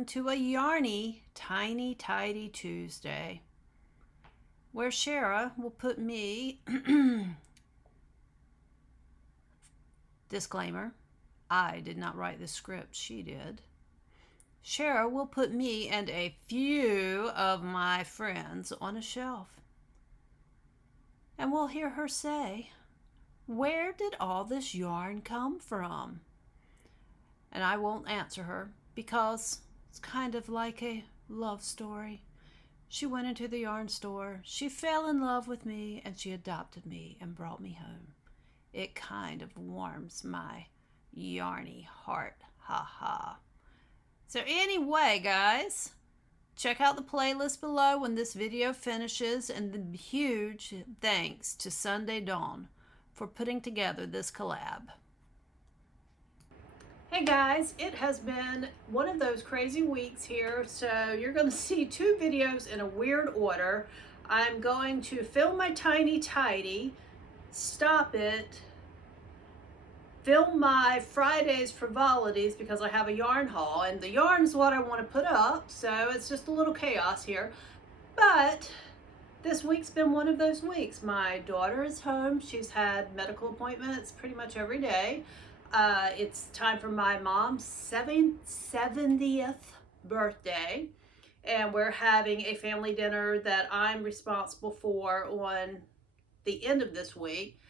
welcome to a yarny, tiny, tidy Tuesday, where Shara will put me, disclaimer, I did not write the script, she did. Shara will put me and a few of my friends on a shelf. And we'll hear her say, where did all this yarn come from? And I won't answer her because it's kind of like a love story. She went into the yarn store, she fell in love with me, and she adopted me and brought me home. It kind of warms my yarny heart, ha ha. So anyway, guys, check out the playlist below when this video finishes, and the huge thanks to Sunday Dawn for putting together this collab. Hey guys, it has been one of those crazy weeks here, so you're going to see two videos in a weird order. I'm going to film my tiny tidy, stop it, film my Friday's frivolities because I have a yarn haul, and the yarn is what I want to put up, so it's just a little chaos here. But this week's been one of those weeks. My daughter is home. She's had medical appointments pretty much every day. It's time for my mom's 70th birthday, and we're having a family dinner that I'm responsible for on the end of this week.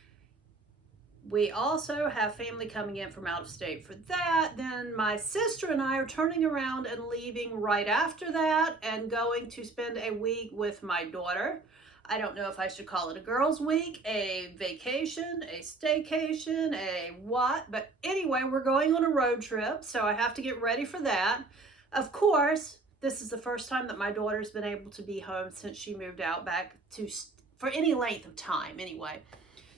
We also have family coming in from out of state for that. Then my sister and I are turning around and leaving right after that and going to spend a week with my daughter. I don't know if I should call it a girls' week, a vacation, a staycation, a what, but anyway, we're going on a road trip, so I have to get ready for that. Of course, this is the first time that my daughter's been able to be home since she moved out back to, for any length of time anyway,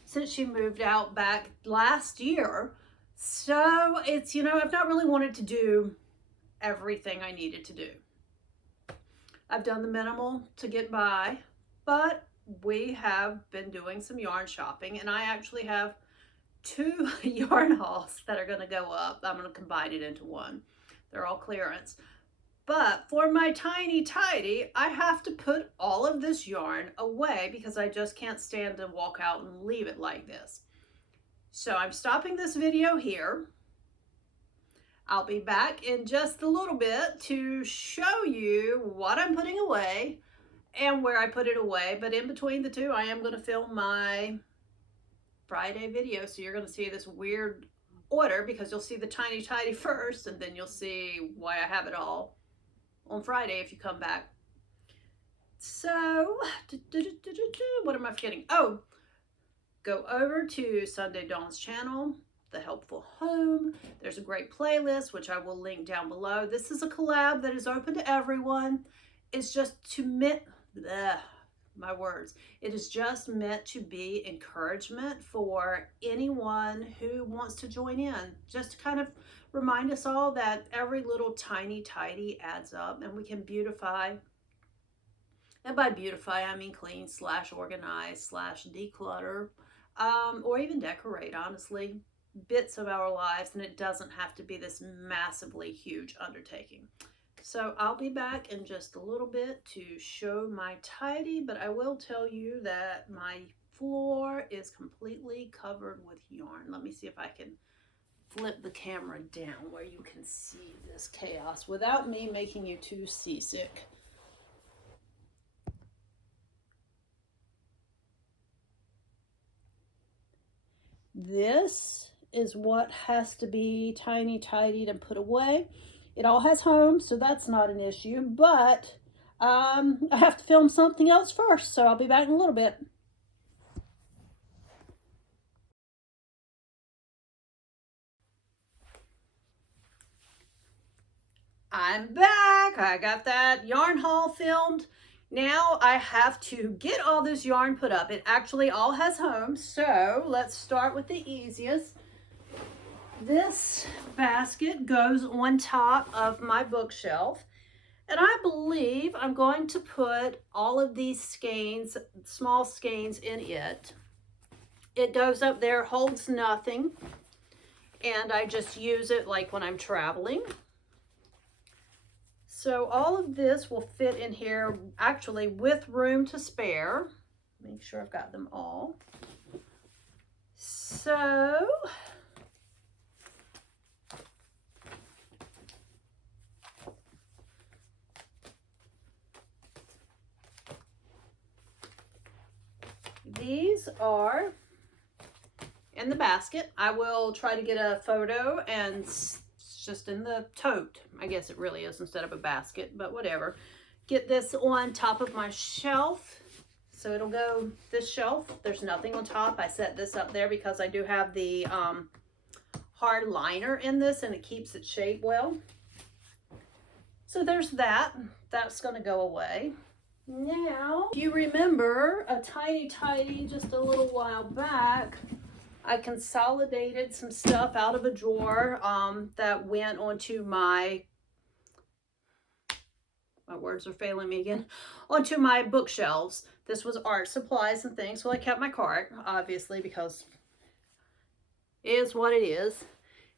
since she moved out back last year. So it's, you know, I've not really wanted to do everything I needed to do. I've done the minimal to get by, but we have been doing some yarn shopping, and I actually have two yarn hauls that are going to go up. I'm going to combine it into one. They're all clearance. But for my tiny tidy, I have to put all of this yarn away because I just can't stand to walk out and leave it like this. So I'm stopping this video here. I'll be back in just a little bit to show you what I'm putting away and where I put it away, but in between the two, I am going to film my Friday video, so you're going to see this weird order because you'll see the tiny tidy first, and then you'll see why I have it all on Friday if you come back. So, what am I forgetting? Oh, go over to Sunday Dawn's channel, The Helpful Home. There's a great playlist, which I will link down below. This is a collab that is open to everyone. It's just to my words. It is just meant to be encouragement for anyone who wants to join in. Just to kind of remind us all that every little tiny tidy adds up, and we can beautify. And by beautify, I mean clean / organize / declutter, or even decorate, honestly, bits of our lives, and it doesn't have to be this massively huge undertaking. So I'll be back in just a little bit to show my tidy, but I will tell you that my floor is completely covered with yarn. Let me see if I can flip the camera down where you can see this chaos without me making you too seasick. This is what has to be tiny tidied and put away. It all has homes, so that's not an issue, but I have to film something else first, so I'll be back in a little bit. I'm back. I got that yarn haul filmed. Now I have to get all this yarn put up. It actually all has homes, so let's start with the easiest. This basket goes on top of my bookshelf, and I believe I'm going to put all of these skeins, small skeins, in it. It goes up there, holds nothing, and I just use it like when I'm traveling. So all of this will fit in here, actually with room to spare. Make sure I've got them all. So these are in the basket. I will try to get a photo, and it's just in the tote. I guess it really is instead of a basket, but whatever. Get this on top of my shelf. So it'll go this shelf. There's nothing on top. I set this up there because I do have the hard liner in this, and it keeps its shape well. So there's that. That's going to go away. Now, if you remember a tiny tidy just a little while back, I consolidated some stuff out of a drawer that went onto my words are failing me again, onto my bookshelves. This was art supplies and things. Well, I kept my cart, obviously, because it is what it is.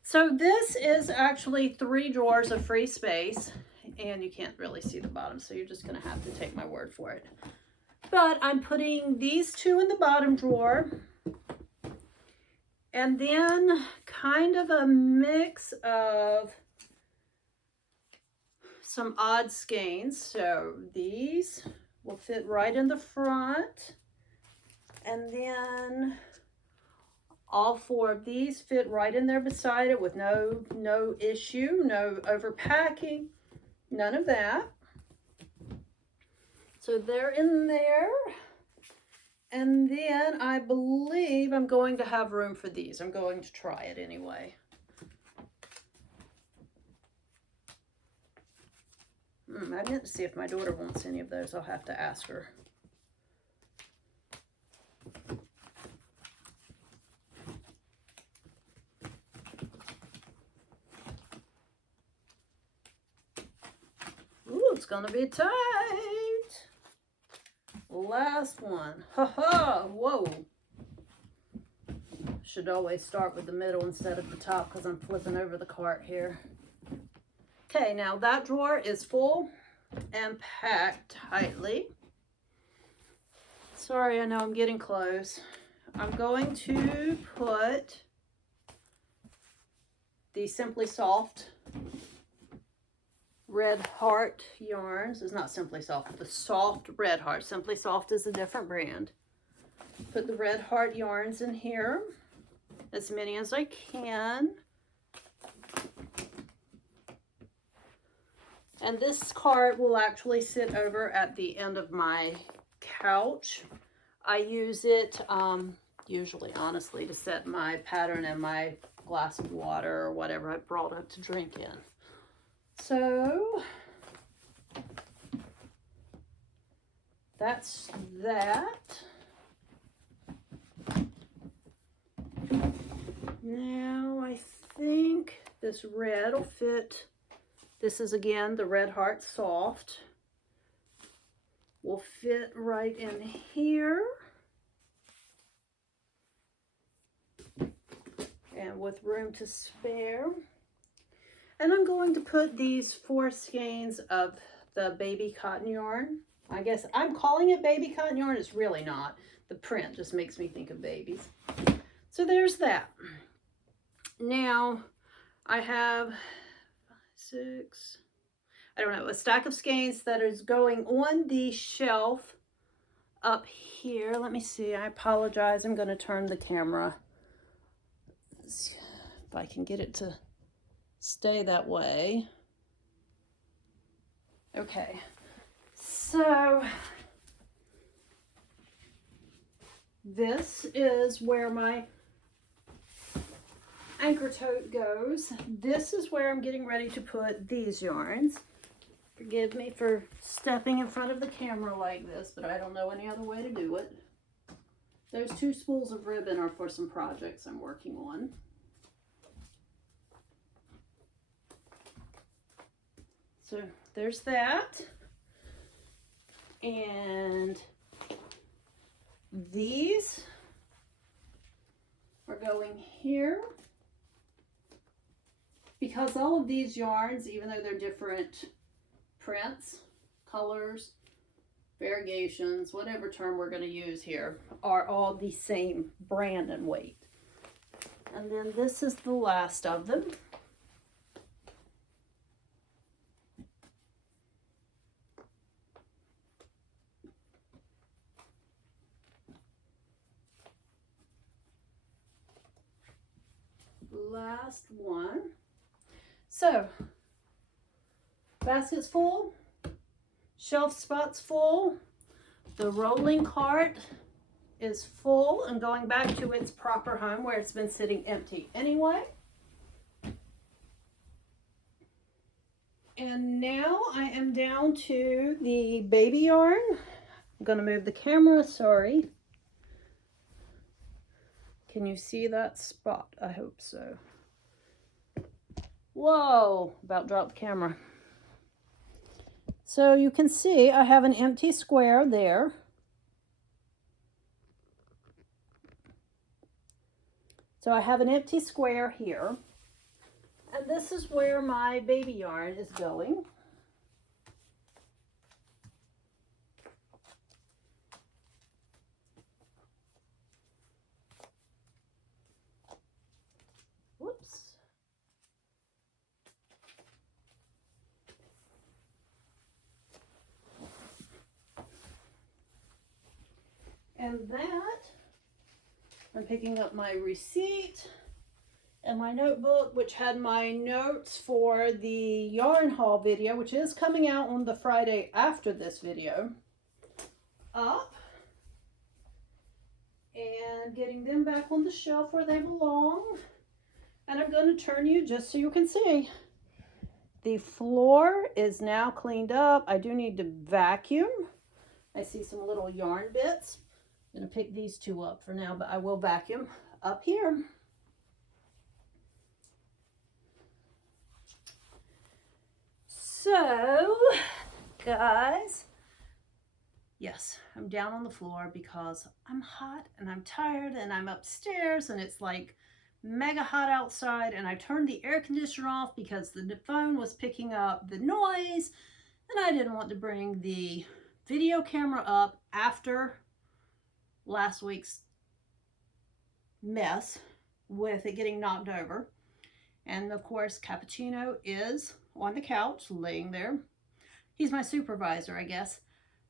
So this is actually 3 drawers of free space, and you can't really see the bottom, so you're just going to have to take my word for it. But I'm putting these 2 in the bottom drawer, and then kind of a mix of some odd skeins. So these will fit right in the front, and then all 4 of these fit right in there beside it with no issue, no overpacking, none of that. So they're in there. And then I believe I'm going to have room for these. I'm going to try it anyway. I meant to see if my daughter wants any of those. I'll have to ask her. Ooh, it's gonna be tight. Last one. Ha ha! Whoa! Should always start with the middle instead of the top because I'm flipping over the cart here. Okay, now that drawer is full and packed tightly. Sorry, I know I'm getting close. I'm going to put the Simply Soft Red Heart yarns. It's not Simply Soft, the Soft Red Heart. Simply Soft is a different brand. Put the Red Heart yarns in here, as many as I can. And this cart will actually sit over at the end of my couch. I use it usually, honestly, to set my pattern and my glass of water or whatever I brought up to drink in. So that's that. Now I think this red will fit. This is again the Red Heart Soft. Will fit right in here. And with room to spare. And I'm going to put these 4 skeins of the baby cotton yarn. I guess I'm calling it baby cotton yarn. It's really not. The print just makes me think of babies. So there's that. Now I have 6, I don't know, a stack of skeins that is going on the shelf up here. Let me see. I apologize. I'm going to turn the camera. Let's see if I can get it to stay that way. Okay, so this is where my anchor tote goes. This is where I'm getting ready to put these yarns. Forgive me for stepping in front of the camera like this, but I don't know any other way to do it. Those 2 spools of ribbon are for some projects I'm working on. So there's that. And these are going here. Because all of these yarns, even though they're different prints, colors, variegations, whatever term we're going to use here, are all the same brand and weight. And then this is the last of them. Last one. So, basket's full, shelf spot's full, the rolling cart is full and going back to its proper home where it's been sitting empty anyway. And now I am down to the baby yarn. I'm going to move the camera, sorry. Can you see that spot? I hope so. Whoa, about dropped the camera. So you can see I have an empty square there. So I have an empty square here. And this is where my baby yarn is going. Whoops. And that, I'm picking up my receipt and my notebook, which had my notes for the yarn haul video, which is coming out on the Friday after this video, up and getting them back on the shelf where they belong. And I'm going to turn you just so you can see. The floor is now cleaned up. I do need to vacuum. I see some little yarn bits. I'm going to pick these two up for now, but I will vacuum up here. So, guys, yes, I'm down on the floor because I'm hot and I'm tired and I'm upstairs and it's like mega hot outside, and I turned the air conditioner off because the phone was picking up the noise and I didn't want to bring the video camera up after last week's mess with it getting knocked over. And of course, Cappuccino is on the couch laying there. He's my supervisor, I guess.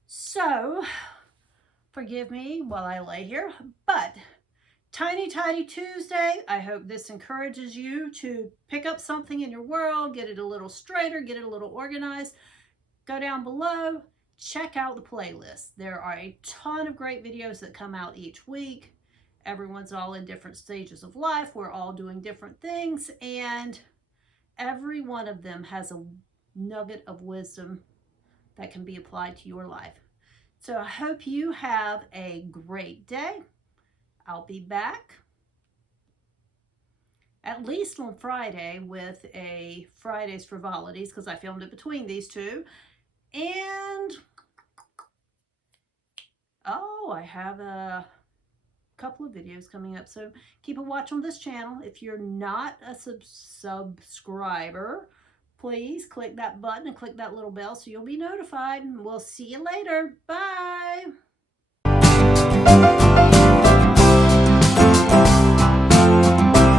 So, forgive me while I lay here, but Tiny Tidy Tuesday, I hope this encourages you to pick up something in your world, get it a little straighter, get it a little organized. Go down below, check out the playlist. There are a ton of great videos that come out each week. Everyone's all in different stages of life. We're all doing different things, and every one of them has a nugget of wisdom that can be applied to your life. So I hope you have a great day. I'll be back at least on Friday with a Friday's Frivolities because I filmed it between these two. And, oh, I have a couple of videos coming up, so keep a watch on this channel. If you're not a subscriber, please click that button and click that little bell so you'll be notified, and we'll see you later. Bye.